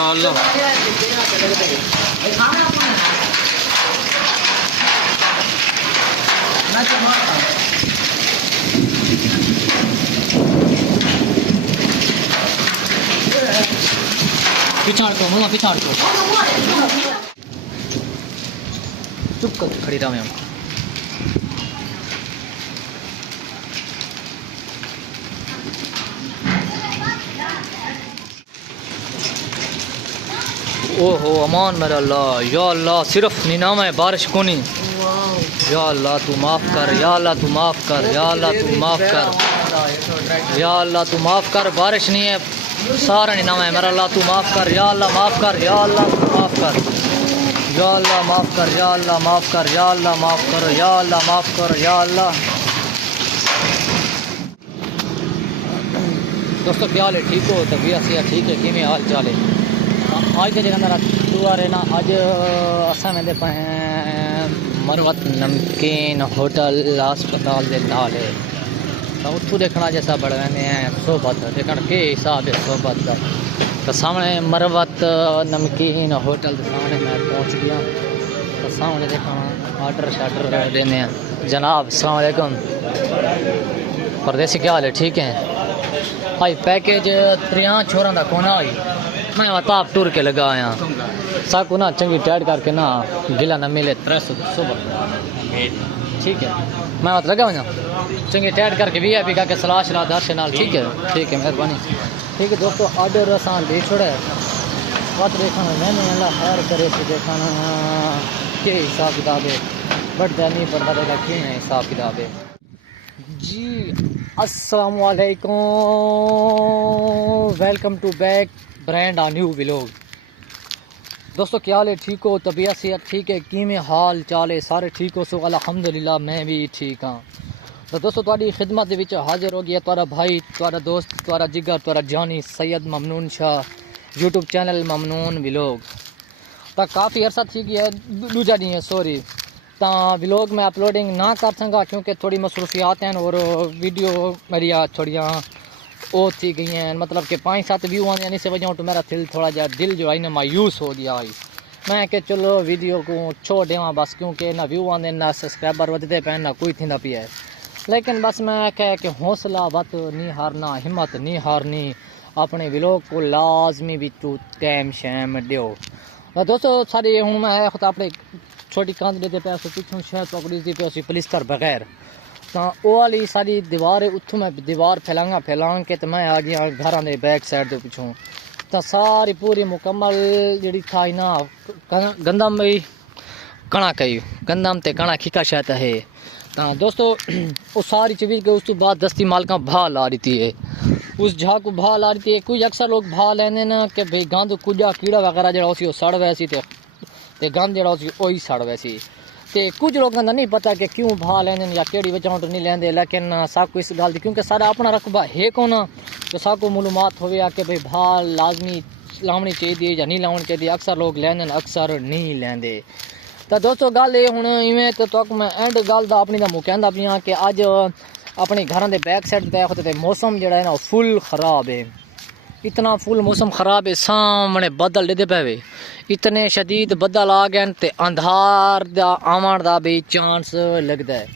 या अल्लाह। पिछाड़ को मुला पिछाड़ को चुप कर खड़ी रहा मैं। ओहो अमान मेरा अल्लाह, या अल्लाह सिर्फ निनामा है बारिश को नहीं। या अल्लाह तू माफ़ कर, या अल्लाह तू माफ़ कर, या अल्लाह तू माफ़ कर, या अल्लाह तू माफ़ कर। बारिश नहीं है, सारा निनामा है मेरा अल्लाह तू माफ़ कर, या अल्लाह माफ़ कर, या अल्लाह तू माफ़ कर, या अल्लाह माफ़ कर, या अल्लाह माफ़ कर, या अल्लाह माफ़ कर, या अल्लाह माफ़ कर, या अल्लाह। दोस्तों क्या हाल है, ठीक हो? तबीयत से ठीक है कि हाल चाल है? आज के जगह तू आ रहे ना, आज असा में पे मरवत नमकीन होटल अस्पताल के नाल है, तो उत्थू देखना जैसा बढ़वाने हैं सोबत देखना के हिसाब है सोबत का। तो सामने मरवत नमकीन होटल के सामने मैं पहुंच गया। तो सामने देखना आर्डर शार्डर देने हैं। जनाब अस्सलाम वालेकुम, परदेसी क्या हाल है, ठीक है? भाई पैकेज 3 छोरा का कोना आई, मैं ताप टूर के लगा आया साकू ना चंगी टाइट करके ना गिला ना मिले 300 सुबह, ठीक है? मैं मत लगा हुआ चंगी टाइट करके भी है के सलाह शराह दर्शन नाल, ठीक है? ठीक है, मेहरबानी। ठीक है दोस्तों, ऑर्डर आसान दे छोड़ा बात देखा मैंने अल्लाह खैर करे से देखा के हिसाब किताब है, बढ़ता नहीं बढ़ता रहेगा क्यों है हिसाब किताब है जी। अस्सलाम वालेकुम, welcome to back brand a new vlog. दोस्तों क्या हाल है, ठीक हो? तबीयत से ठीक है कि में हाल चाल है, सारे ठीक हो? सो अल्हम्दुलिल्लाह मैं भी ठीक हाँ। तो दोस्तों तुहाडी खिदमत दे विच हाजिर हो गया तुहारा भाई, तुहारा दोस्त, तुहारा जिगर, तुहारा जानी Syed Mamnoon Shah, YouTube channel Mamnoon vlog. तो काफ़ी अरसा थी गया दूजा नहीं है सॉरी, तो व्लॉग में अपलोडिंग ना कर सका क्योंकि थोड़ी मसरूफियात हैं और वीडियो मेरी थोड़िया वो थी गई हैं, मतलब कि 5-7 व्यू आने यानी से वजह तो मेरा थोड़ा जा दिल जो है ना मायूस हो गया है। मैं कि चलो वीडियो को छोड़ देवा बस, क्योंकि ना व्यू आने ना सब्सक्राइबर वधते पे ना कोई थी पिया है। लेकिन बस मैं कह कि हौसला वत नहीं हारना, हिम्मत नहीं हारनी, अपने व्लॉग को लाजमी भी तू टाइम शैम दो। दोस्तों सारी हूँ मैं खुद अपने छोटी कंध देते पे पिछू शहर पकड़ी थी पे पलिस्तर बगैर, तो वो वाली सारी दीवार उतों मैं दीवार फैलांग के तो मैं आ गया घर के बैक साइड के पिछों। तो सारी पूरी मुकम्मल जी था ना गंदम भी कणक है, गंदम ते कणक खिका शायद है। तो दोस्तों वो सारी चीज़ के उस तो बाद दस्ती मालका भा ला रही थी है, उस झा को भा ला रही थी। कुछ अक्सर लोग भा लेने ना कि भाई गंद कुजा कीड़ा वगैरह जो उसी सड़ वैसी ते गंद जो वही सड़ वैसी। तो कुछ लोगों का नहीं पता कि क्यों भा लेने या केड़ी वजह तो नहीं लेंदे, लेकिन साकू इस गल क्योंकि सारा अपना रकबा है कौन, तो साकू मालूमात होवे कि भाई भा लाजमी लावनी चाहिए या नहीं लावनी चाहिए। अक्सर लोग लेंदे अक्सर नहीं लेंदे। तो दोस्तों गल ये हूँ इवें तो मैं एंड गल का अपनी मुकहदा पिया कि अज अपने घर के बैक साइड पे मौसम जो है ना फुल खराब है, इतना फुल मौसम खराब है। सामने बदल देते पे इतने शदीद बदल आ गए ते अंधार दा आवन दा भी चांस लगता है।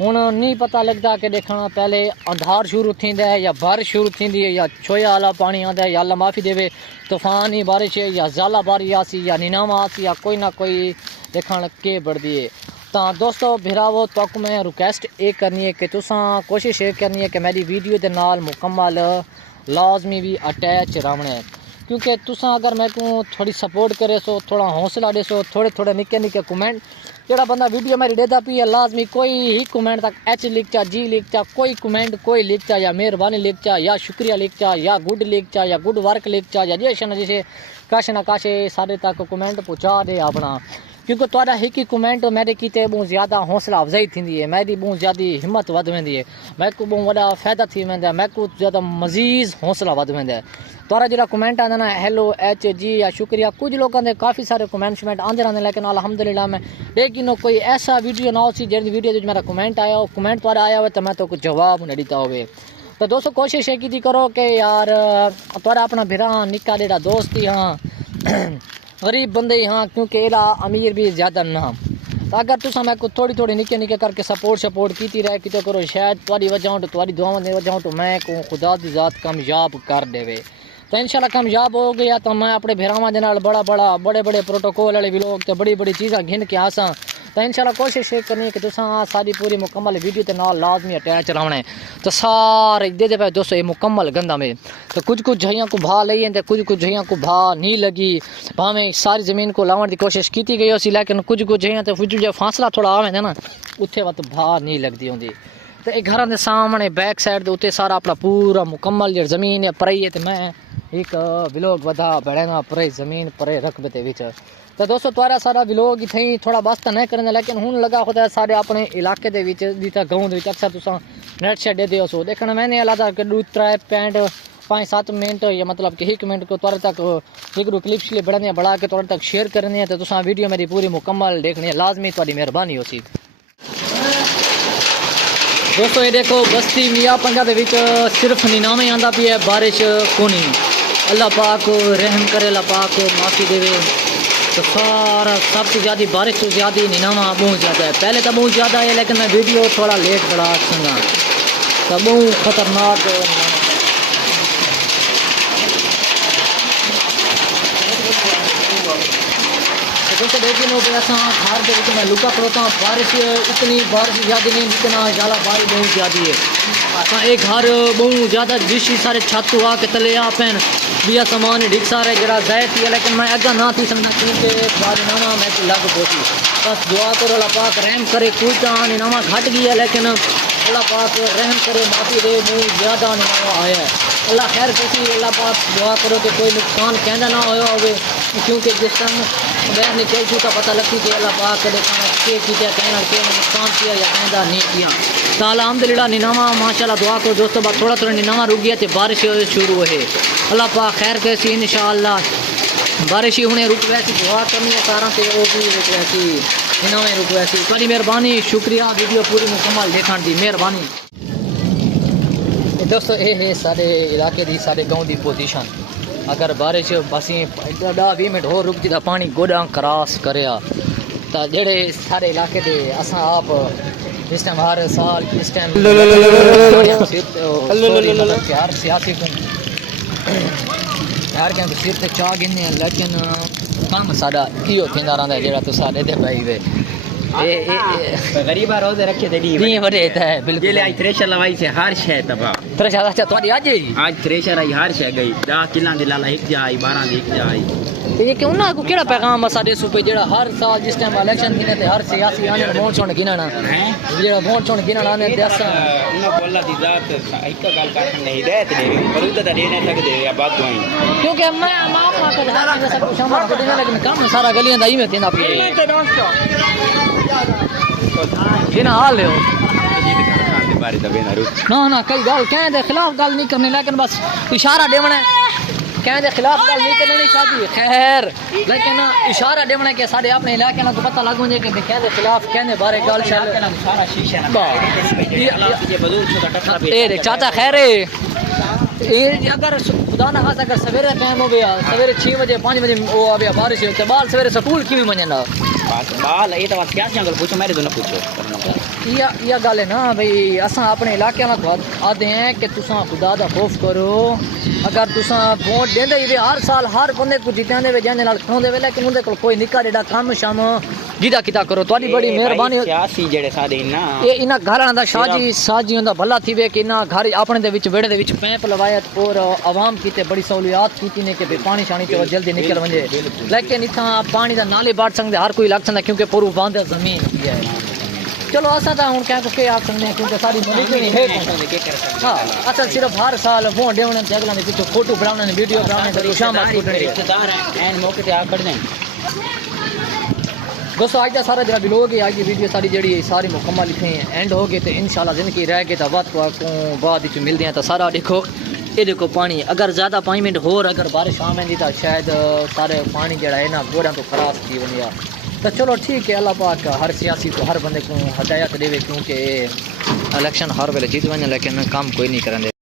हुण नहीं पता लगता कि देखना पहले अंधार शुरू थी या बारिश शुरू थी है या छोया आला पानी आता है या अल्लाह माफ़ी देवे तूफानी बारिश है या ज़ाला बारिश आसी या निनामा आसी या कोई ना कोई देखण के बढ़ती है। तो दोस्तों भिरावो तक मैं रिक्वेस्ट ये करनी है कि तुसां कोशिश ये करनी है कि मेरी वीडियो के नाल मुकम्मल लाजमी भी अटैच रहना है, क्योंकि तुसां अगर मैं को थोड़ी सपोर्ट करे सो, थोड़ा हौसला दे सो, थोड़े थोड़े निक्के निक्के कमेंट जोड़ा बंदा वीडियो मेरी देता पी है लाजमी कोई ही कमेंट तक एच लिख चा, जी लिख चा, कोई कमेंट कोई लिख चा या मेहरबानी लिख चा या शुक्रिया लिख चा या गुड लिख चा या गुड वर्क लिख चा या जैसे काश ना काश सारे तक कमेंट पहुँचा दे अपना, क्योंकि तुहाडा एक ही कमेंट मेरे किते बहुत ज़्यादा हौसला अफजाई थी है, मेरी बहुत ज़्यादा हिम्मत वध वेंदी है, मैं को बहुत वड़ा फायदा थी वेंदा, मैं को ज़्यादा मजीद हौसला वध वेंदा है। तुहारा जो कमेंट आंदा ना हेलो एच जी या शुक्रिया, कुछ लोगों के काफ़ी सारे कमेंट आते रहते, लेकिन अल्हम्दुलिल्लाह मैं लेकिन कोई ऐसा वीडियो ना हो सी जी वीडियो जो मेरा कमेंट आया हो, कमेंट तुहारा आया हो तो मैं तो कुछ जवाब नहीं दिता हो। तो दोस्तों कोशिश ये की करो कि यार तुहारा अपना भिरा निक्का जेड़ा दोस्त ही हाँ गरीब बंदे ही हाँ, क्योंकि एला अमीर भी ज़्यादा ना। तो अगर तुसा मैं को थोड़ी थोड़ी निके निके करके सपोर्ट की रहे कि तो करो, शायद तुम्हारी वजह तो तुम्हारी दुआओं की वजह तो मैं को खुदा दी ज़ात कामयाब कर देवे। तो इंशाल्लाह कामयाब हो गया तो मैं अपने भेरावां दे नाल बड़े बड़े प्रोटोकॉल वाले व्लॉग ते बड़ी बड़ी चीज़ां घिन के आसां। तो इंशाल्लाह कोशिश ये करनी है कि तुसा सारी पूरी मुकम्मल वीडियो के नाल लाजमी अटैच रहना है। तो सारे दे पे दोस्तों ये मुकम्मल गंदा में तो कुछ जहियां को भा लई हैं, कुछ जहियां को भा नहीं लगी। भावें सारी ज़मीन को लावन की कोशिश की गई सी, लेकिन कुछ जहियां तो जो फासला थोड़ा आवे ना उत्थे वत भा नहीं लगती होंगी। तो एक घर के सामने बैक साइड के उत्ते सारा अपना पूरा मुकम्मल जो ज़मीन है पराई है। तो मैं एक व्लॉग वधा बढ़ाना परे ज़मीन परे रकबे के विच। तो दोस्तों तुम्हारा सारा व्लॉग इतनी थोड़ा वास्ता नहीं करना, लेकिन हूँ लगा होता है सारे अपने इलाके के जितना गाँव के अक्सर तुम नेट शेट दे सो देखना। मैंने अलादा कि 2-3-5-7 मिनट या मतलब कि 1 मिनट को तुरे तक एक क्लिप श्लिप बढ़ा के तुरे तक शेयर करनी है। तो तुम वीडियो मेरी पूरी मुकम्मल देखनी है, लाजमी थोड़ी मेहरबानी हो सी। दोस्तों ये देखो बस्ती मियाँ पंजा के सिर्फ नीनामे आंदा पी है, बारिश कोनी। अल्लाह पाक रहम करे, अल्लाह पाक माफ़ी देवे। तो सारा सबसे ज़्यादा बारिश तो ज़्यादा नीनामा बहुत ज़्यादा है, पहले तो बहुत ज़्यादा है, लेकिन मैं वीडियो थोड़ा लेट बड़ा संगा तो बहुत खतरनाक। दोस्तों लेकिन वो ऐसा घर के मैं लुका खड़ोता हूँ, बारिश ज़्यादा नहीं, जितना ज़्यादा बारिश बहुत ज़्यादा है। एक घर बहुत ज़्यादा डिश सारे छत हुआ के तले आ पैन दिया सामान ढिक सारे जरा जाए थी, लेकिन मैं अगर ना थी समझा क्योंकि नामा मैं तो लग पहुँची। बस दुआ करो अल्लाह पाक रहम करे। कोई तो नामा घट गया, लेकिन अल्लाह पाक रहम करे माफ़ी दे, बहुत ज़्यादा नामा आया है। अल्लाह खैर कैसी अल्लाह पाक दुआ करो कि कोई नुकसान कहना ना होया हो, क्योंकि जिस टाइम बैर निकल चुका पता लगती कि अल्लाह पाक के कहना के नुकसान किया या कहना नहीं किया। तो अल्हम्दुलिल्लाह निनामा माशाल्लाह दुआ करो दोस्तों, बाद थोड़ा निनामा रुक गया तो बारिश शुरू है। अल्लाह पाक खैर कैसी इंशाअल्लाह बारिश ही होने रुक वैसी दुआ करनी है सारा से वो भी रुक वैसी निनामे रुक वैसी। बड़ी मेहरबानी, शुक्रिया वीडियो पूरी मुकम्मल देखने की मेहरबानी। दोस्तों ये है सारे इलाके की सारे गाँव की पोजीशन। अगर बारिश बस 10-20 मिनट हो रुकती तो पानी गोडा क्रॉस करिया तो जेड़े सारे इलाके के अस आप इस टाइम हर साल इस टाइम हर सियासी को यार क्या सिर ते चाह गिनने, लेकिन कम साडा इहो थींदा रहंदा है जेड़ा तुसां ॾे पई वे गरीबा रोज़ रखे थे नहीं बड़े है बिल्कुल। आज थ्रेशर लवाई से हर शय तबाह। थ्रेशर अच्छा तो आज थ्रेशर आई हर शय गई 10 किला दी लाला एक जाई 12 दी एक जाई। ये क्यों ना को केड़ा पैगाम साडे सूबे जेड़ा हर साल जिस टाइम इलेक्शन थीने ते हर सियासी आने वोट छोड़ गिनना है जेड़ा वोट छोड़ गिनना ने ते असा उन बोला दी जात एक गल करने नहीं हिदायत दे पर तो दे नहीं सकदे या बात दुआई, क्योंकि मैं माफ ना कर सारा सब कुछ हमारा को देना, लेकिन काम सारा गलियां दा ही में थीना पी जिना हाल है ना कई गल कहने के खिलाफ गल नहीं करनी, लेकिन बस इशारा देवना कहने के खिलाफ गल नहीं करनी चाहिए खैर, लेकिन इशारा देवना के सारे अपने इलाके को पता लगू जाए कि कहने के खिलाफ कहने बारे गल सारा शीशा ए चाचा खैर अगर खुदा ना खासा अगर सवेरे टाइम हो गया सवेरे 6 बजे 5 बजे वो आ गया बारिश हो तो बाल सवेरे स्कूल की भी मजना बाल ये तो बात क्या जंगल पूछो मेरे तो ना पूछो या गल है ना भाई असा अपने इलाके आते हैं कि तुसा खुदा दा खौफ करो। अगर तुसा वोट देंदे ही हर साल हर बंदे को जिताने वे जाने नाल खड़ोंदे वे, लेकिन उनदे कोल कोई निक्का डेडा काम शाम जिदा किता करो तुहाडी बड़ी मेहरबानी। सियासी जेड़े साडे ना ये इना घरां दा साजी होंदा भला थीवे कि इना घर अपने दे विच वेड़े दे विच पैप लवायत और आवाम कीते बड़ी सहूलियत कीती ने कि पानी शानी ते जल्दी निकल वंजे, लेकिन इथा पानी दा नाले बाढ़ सकदे हर कोई लग सकदा क्योंकि पूरी बांध जमीन की है। चलो असा तो हूँ क्या के आप सकते हैं क्योंकि सारी मनी है। हाँ असल सिर्फ हर साल वोट देने अगला ने पिछले फोटो बनाने वीडियो बनाने शाम मौके ते आप दें। दोस्तों आज का सारा जरा व्लॉग है, आज की वीडियो सारी जड़ी सारी मुकम्मल लिखे एंड हो गए तो इंशाल्लाह जिंदगी रह गए तो बाद मिलते हैं। तो सारा देखो ये देखो पानी अगर ज़्यादा 5 मिनट होर अगर बारिश आवेंदी तो शायद सारे पानी जड़ा है ना गोड़ा तो क्रॉस थी वनिया। तो चलो ठीक है, अल्लाह पाक हर सियासी को हर बंदे को हदायत देवे क्योंकि इलेक्शन हर वेले जीत वने लेकिन काम कोई नहीं करेंगे।